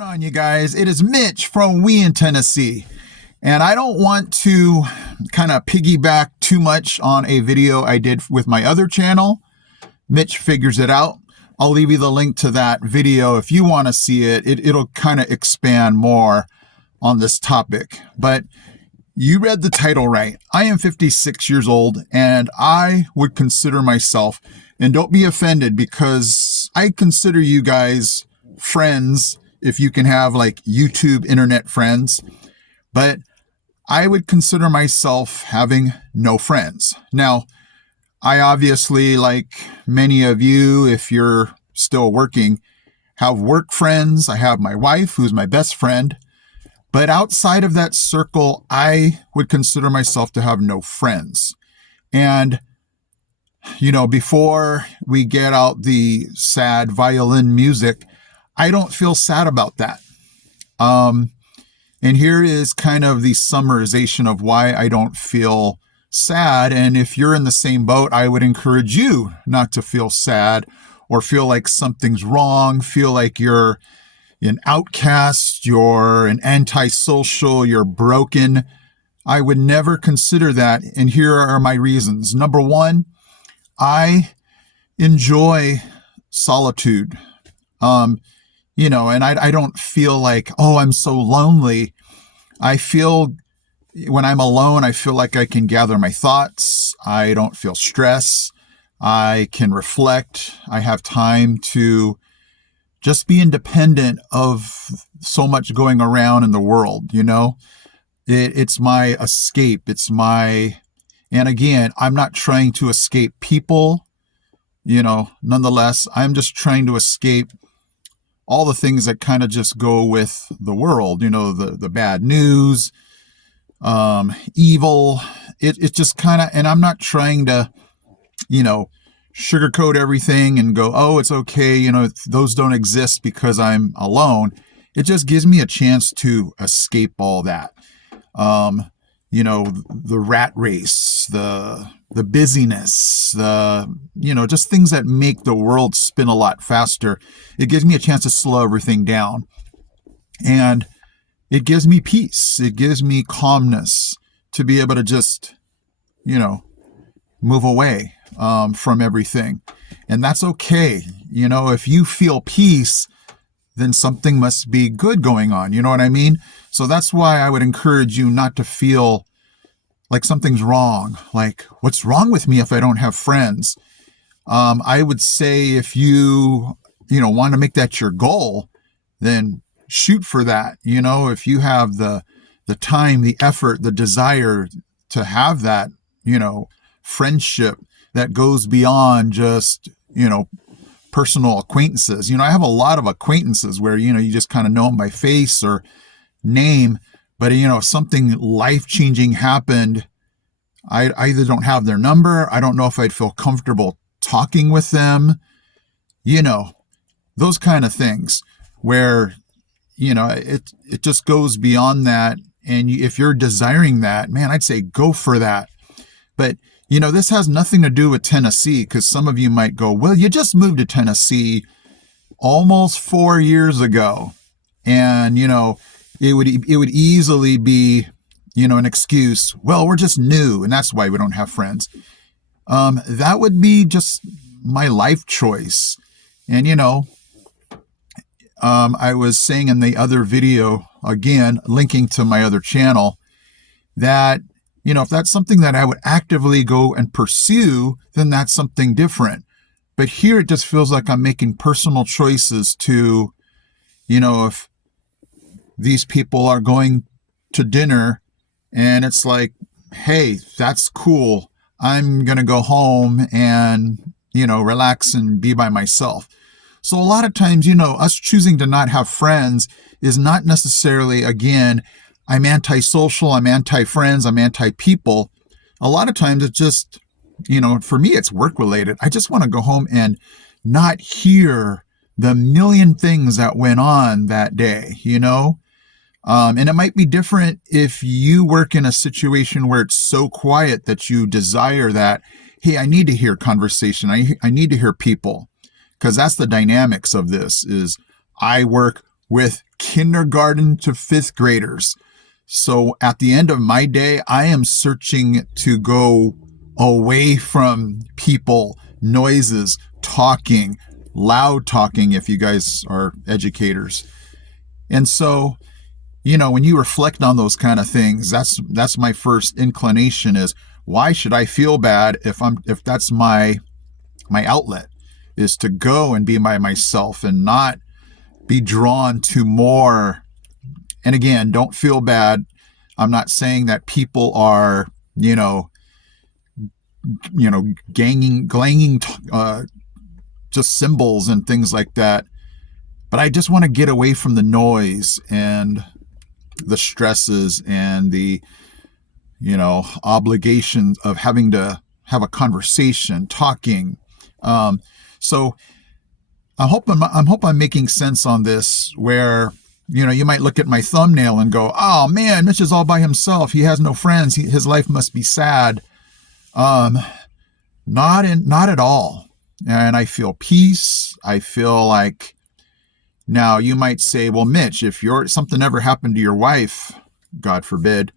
Going on, you guys? It is Mitch from We in Tennessee, and I don't want to kind of piggyback too much on a video I did with my other channel. Mitch Figures It Out. I'll leave you the link to that video if you want to see it. It'll kind of expand more on this topic. But you read the title right. I am 56 years old, and I would consider myself, and don't be offended because I consider you guys friends if you can have like YouTube internet friends, but I would consider myself having no friends. Now, I obviously, like many of you, if you're still working, have work friends. I have my wife, who's my best friend. But outside of that circle, I would consider myself to have no friends. And, you know, before we get out the sad violin music, I don't feel sad about that. And here is kind of the summarization of why I don't feel sad. And if you're in the same boat, I would encourage you not to feel sad or feel like something's wrong, feel like you're an outcast, you're an antisocial, you're broken. I would never consider that. And here are my reasons. Number one, I enjoy solitude. And I don't feel like, oh, I'm so lonely. I feel when I'm alone, I feel like I can gather my thoughts. I don't feel stress. I can reflect. I have time to just be independent of so much going around in the world, you know? It's my escape. And again, I'm not trying to escape people, nonetheless, I'm just trying to escape all the things that kind of just go with the world, the bad news, evil. It's just kind of, and I'm not trying to, sugarcoat everything and go, oh, it's okay. Those don't exist because I'm alone. It just gives me a chance to escape all that. The rat race, the busyness, just things that make the world spin a lot faster. It gives me a chance to slow everything down. And it gives me peace. It gives me calmness to be able to just, move away from everything. And that's okay. If you feel peace, then something must be good going on. You know what I mean? So that's why I would encourage you not to feel like something's wrong. Like, what's wrong with me if I don't have friends? I would say if you, want to make that your goal, then shoot for that. If you have the time, the effort, the desire to have that, friendship that goes beyond just, personal acquaintances. I have a lot of acquaintances where, you just kind of know them by face or name, but if something life-changing happened, I either don't have their number. I don't know if I'd feel comfortable talking with them, those kind of things where, it just goes beyond that. And if you're desiring that, man, I'd say go for that. But, this has nothing to do with Tennessee, because some of you might go, well, you just moved to Tennessee almost 4 years ago. And, it would easily be, an excuse. Well, we're just new, and that's why we don't have friends. That would be just my life choice. And, I was saying in the other video, again, linking to my other channel, that, if that's something that I would actively go and pursue, then that's something different. But here it just feels like I'm making personal choices to, if these people are going to dinner and it's like, hey, that's cool. I'm going to go home and, relax and be by myself. So a lot of times, us choosing to not have friends is not necessarily, again, I'm antisocial, I'm anti-friends, I'm anti-people. A lot of times it's just, for me, it's work related. I just want to go home and not hear the million things that went on that day, And it might be different if you work in a situation where it's so quiet that you desire that, hey, I need to hear conversation. I need to hear people. Because that's the dynamics of this is I work with kindergarten to fifth graders. So at the end of my day, I am searching to go away from people, noises, talking, loud talking, if you guys are educators. And so, when you reflect on those kind of things, that's my first inclination is, why should I feel bad if that's my outlet, is to go and be by myself and not be drawn to more. And again, don't feel bad. I'm not saying that people are, clanging just cymbals and things like that. But I just want to get away from the noise and the stresses and the, obligations of having to have a conversation, talking. So I hope I'm making sense on this, where, you might look at my thumbnail and go, oh man, Mitch is all by himself. He has no friends. His life must be sad. Not at all. And I feel peace. I feel like, now you might say, well, Mitch, if something ever happened to your wife, God forbid,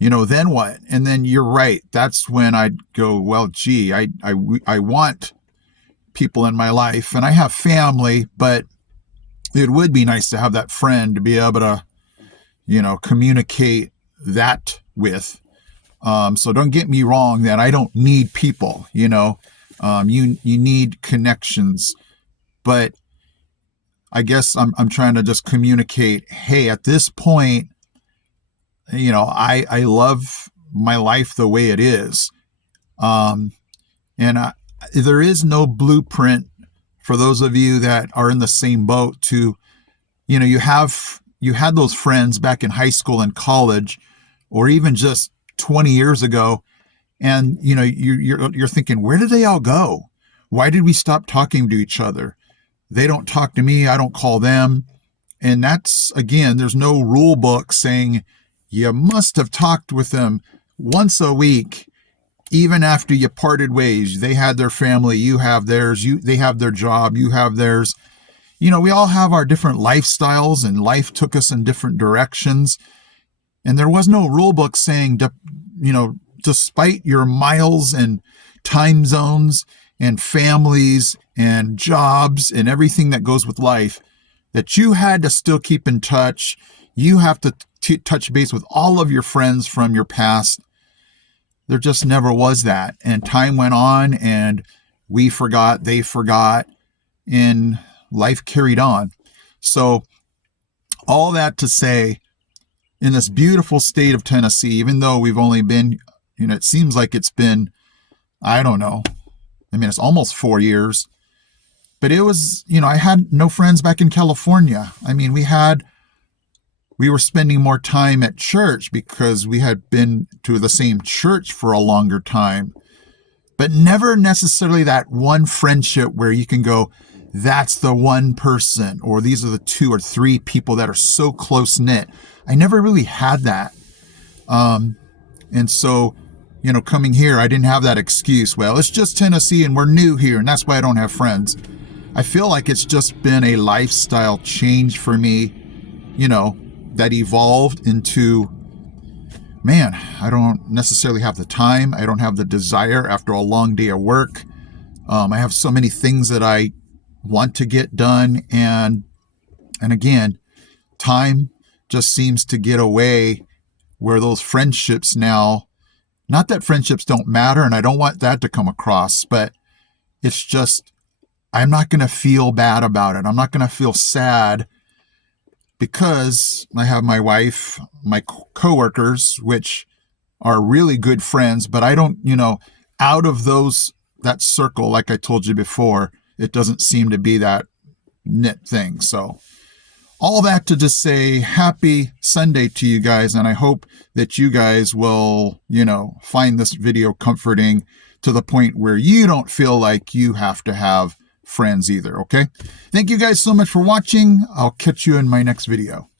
then what? And then you're right. That's when I'd go, well, gee, I want people in my life, and I have family, but it would be nice to have that friend to be able to, communicate that with. So don't get me wrong that I don't need people, you need connections, but I guess I'm trying to just communicate, hey, at this point, I love my life the way it is. There is no blueprint for those of you that are in the same boat to, you had those friends back in high school and college, or even just 20 years ago. And, you're thinking, where did they all go? Why did we stop talking to each other? They don't talk to me. I don't call them. And that's, again, there's no rule book saying you must have talked with them once a week, even after you parted ways. They had their family, you have theirs, they have their job, you have theirs. We all have our different lifestyles, and life took us in different directions. And there was no rule book saying, despite your miles and time zones and families and jobs and everything that goes with life, that you had to still keep in touch. You have to touch base with all of your friends from your past. There just never was that. And time went on, and we forgot, they forgot, and life carried on. So all that to say, in this beautiful state of Tennessee, even though we've only been, it seems like it's been, I don't know, it's almost 4 years, but it was, I had no friends back in California. We were spending more time at church because we had been to the same church for a longer time, but never necessarily that one friendship where you can go, that's the one person, or these are the 2 or 3 people that are so close knit. I never really had that. And so, coming here, I didn't have that excuse. Well, it's just Tennessee and we're new here, and that's why I don't have friends. I feel like it's just been a lifestyle change for me, that evolved into, man, I don't necessarily have the time. I don't have the desire after a long day of work. I have so many things that I want to get done. And again, time just seems to get away, where those friendships now, not that friendships don't matter, and I don't want that to come across, but it's just, I'm not going to feel bad about it. I'm not going to feel sad because I have my wife, my coworkers, which are really good friends, but I don't, out of that circle, like I told you before, it doesn't seem to be that knit thing. So all that to just say happy Sunday to you guys. And I hope that you guys will, find this video comforting to the point where you don't feel like you have to have friends either. Okay. Thank you guys so much for watching. I'll catch you in my next video.